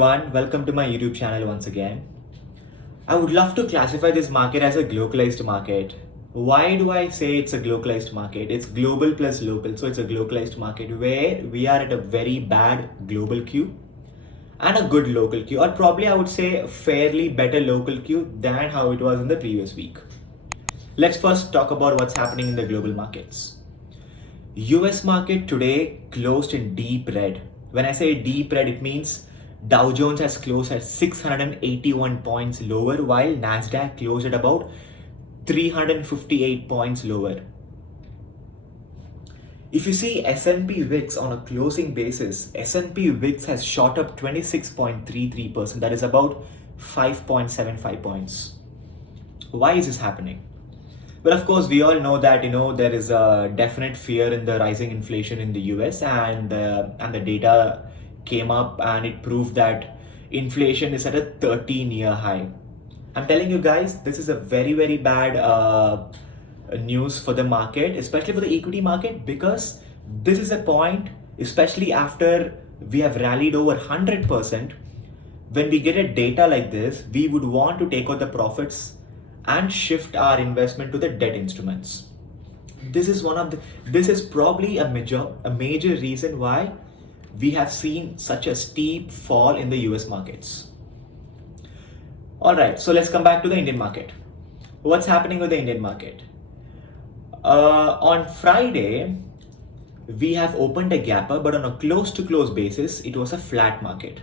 everyone, welcome to my YouTube channel once again. I would love to classify this market as a globalized market. Why do I say it's a globalized market? It's global plus local, so it's a globalized market where we are at a very bad global queue and a good local queue, or probably I would say a fairly better local queue than how it was in the previous week. Let's first talk about what's happening in the global markets. US market today closed in deep red. When I say deep red, it means Dow Jones has closed at 681 points lower, while Nasdaq closed at about 358 points lower. If you see S&P VIX on a closing basis, S&P VIX has shot up 26.33%, that is about 5.75 points. Why is this happening? Well, of course, we all know that there is a definite fear in the rising inflation in the US, and the data came up and it proved that inflation is at a 13-year high. I'm telling you guys, this is a very, very bad news for the market, especially for the equity market, because this is a point, especially after we have rallied over 100%. When we get a data like this, we would want to take out the profits and shift our investment to the debt instruments. This is probably a major reason why we have seen such a steep fall in the US markets. All right, so let's come back to the Indian market. What's happening with the Indian market? On Friday, we have opened a gap up, but on a close to close basis, it was a flat market.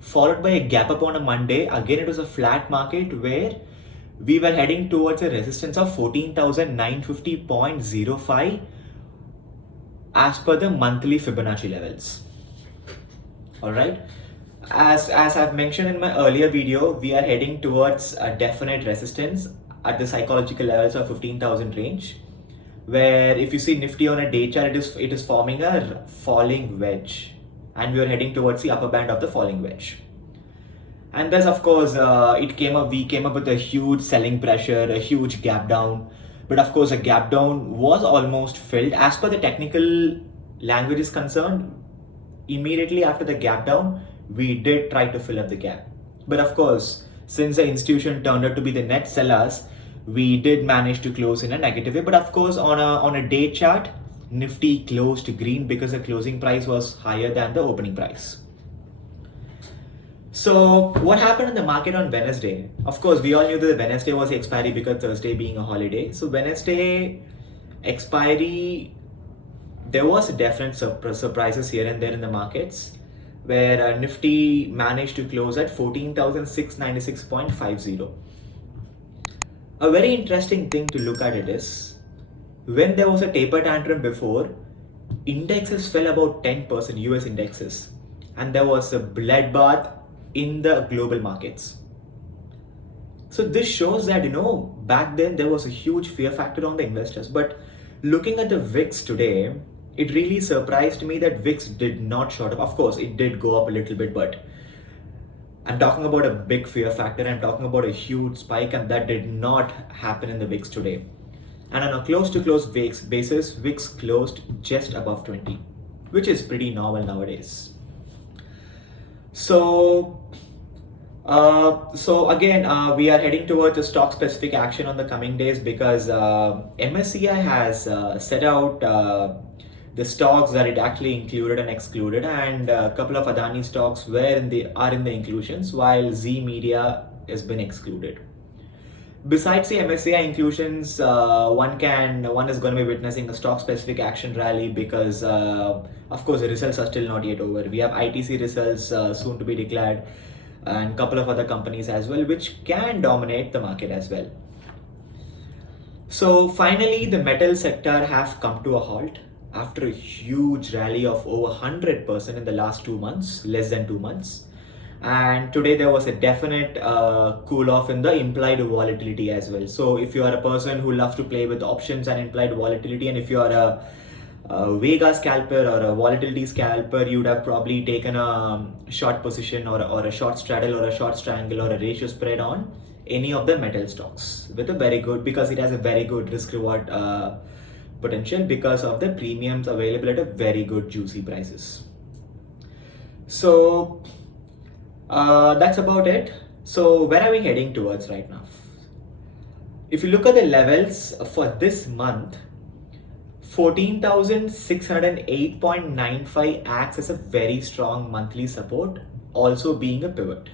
Followed by a gap up on a Monday, again it was a flat market where we were heading towards a resistance of 14,950.05 as per the monthly Fibonacci levels. All right. As I've mentioned in my earlier video, we are heading towards a definite resistance at the psychological levels of 15,000 range, where if you see Nifty on a day chart, it is forming a falling wedge, and we are heading towards the upper band of the falling wedge. And thus, of course, we came up with a huge selling pressure, a huge gap down. But of course, a gap down was almost filled. As per the technical language is concerned, immediately after the gap down, we did try to fill up the gap. But of course, since the institution turned out to be the net sellers, we did manage to close in a negative way. But of course, on a day chart, Nifty closed green because the closing price was higher than the opening price. So what happened in the market on Wednesday? Of course, we all knew that Wednesday was the expiry because Thursday being a holiday. So Wednesday expiry, there was a definite surprises here and there in the markets, where Nifty managed to close at 14,696.50. A very interesting thing to look at it is, when there was a taper tantrum before, indexes fell about 10%, US indexes, and there was a bloodbath in the global markets. So this shows that, back then there was a huge fear factor on the investors. But looking at the VIX today, it really surprised me that VIX did not shot up. Of course, it did go up a little bit, but I'm talking about a big fear factor. I'm talking about a huge spike, and that did not happen in the VIX today. And on a close to close VIX basis, VIX closed just above 20, which is pretty normal nowadays. So again, we are heading towards a stock specific action on the coming days, because MSCI has set out the stocks that it actually included and excluded, and a couple of Adani stocks are in the inclusions, while Z Media has been excluded. Besides the MSCI inclusions, one is going to be witnessing a stock specific action rally, because of course the results are still not yet over. We have ITC results soon to be declared, and a couple of other companies as well, which can dominate the market as well. So finally, the metal sector have come to a halt after a huge rally of over 100% in the last 2 months, less than 2 months. And today there was a definite cool off in the implied volatility as well. So if you are a person who loves to play with options and implied volatility, and if you are a Vega scalper or a volatility scalper, you would have probably taken a short position or a short straddle or a short triangle or a ratio spread on any of the metal stocks with a very good, because it has a very good risk reward potential because of the premiums available at a very good juicy prices. So That's about it. So where are we heading towards right now? If you look at the levels for this month, 14,608.95 acts as a very strong monthly support, also being a pivot.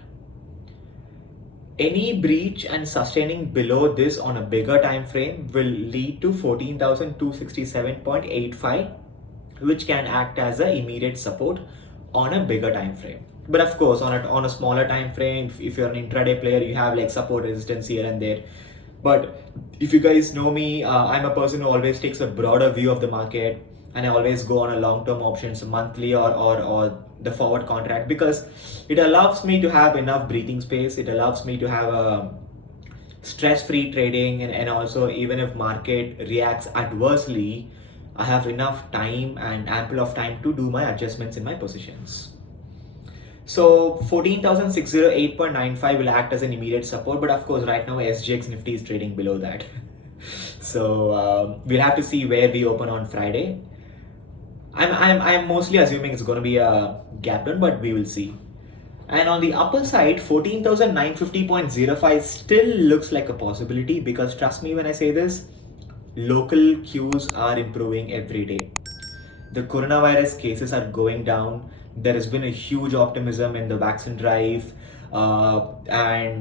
Any breach and sustaining below this on a bigger time frame will lead to 14,267.85, which can act as an immediate support on a bigger time frame. But of course, on a smaller time frame, if you're an intraday player, you have like support resistance here and there. But if you guys know me, I'm a person who always takes a broader view of the market, and I always go on a long-term options, monthly or the forward contract, because it allows me to have enough breathing space. It allows me to have a stress-free trading, and also even if market reacts adversely, I have enough time and ample of time to do my adjustments in my positions. So 14,608.95 will act as an immediate support, but of course right now SGX Nifty is trading below that. So we'll have to see where we open on Friday. I'm mostly assuming it's going to be a gap down, but we will see. And on the upper side, 14,950.05 still looks like a possibility, because trust me when I say this, local queues are improving every day. The coronavirus cases are going down. There has been a huge optimism in the vaccine drive, and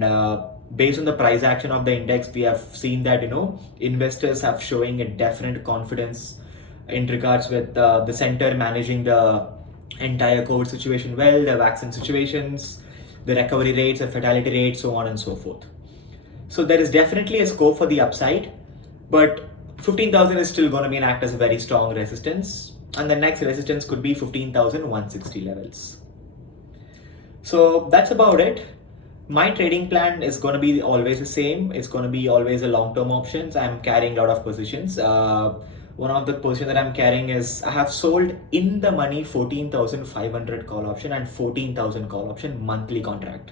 based on the price action of the index, we have seen that investors have showing a definite confidence in regards with the center managing the entire COVID situation well, the vaccine situations, the recovery rates, the fatality rates, so on and so forth. So there is definitely a scope for the upside, but 15,000 is still going to be an act as a very strong resistance, and the next resistance could be 15,160 levels. So that's about it. My trading plan is going to be always the same. It's going to be always a long-term options. I'm carrying a lot of positions. One of the positions that I'm carrying is I have sold in the money 14,500 call option and 14,000 call option monthly contract.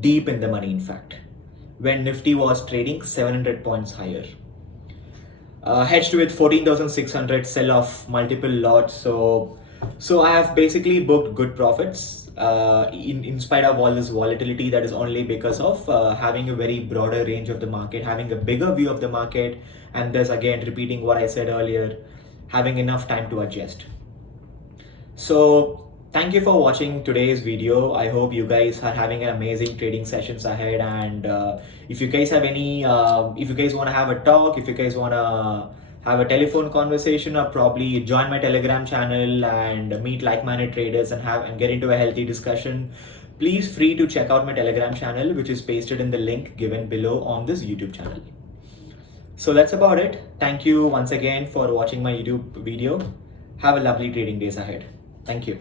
Deep in the money, in fact, when Nifty was trading 700 points higher. Hedged with 14,600, sell off multiple lots. So I have basically booked good profits in spite of all this volatility. That is only because of having a very broader range of the market, having a bigger view of the market, and thus again repeating what I said earlier, having enough time to adjust. So thank you for watching today's video. I hope you guys are having an amazing trading sessions ahead, and if you guys have any if you guys want to have a talk, if you guys want to have a telephone conversation, or probably join my Telegram channel and meet like-minded traders and get into a healthy discussion, please free to check out my Telegram channel, which is pasted in the link given below on this YouTube channel. So that's about it. Thank you once again for watching my YouTube video. Have a lovely trading days ahead. Thank you.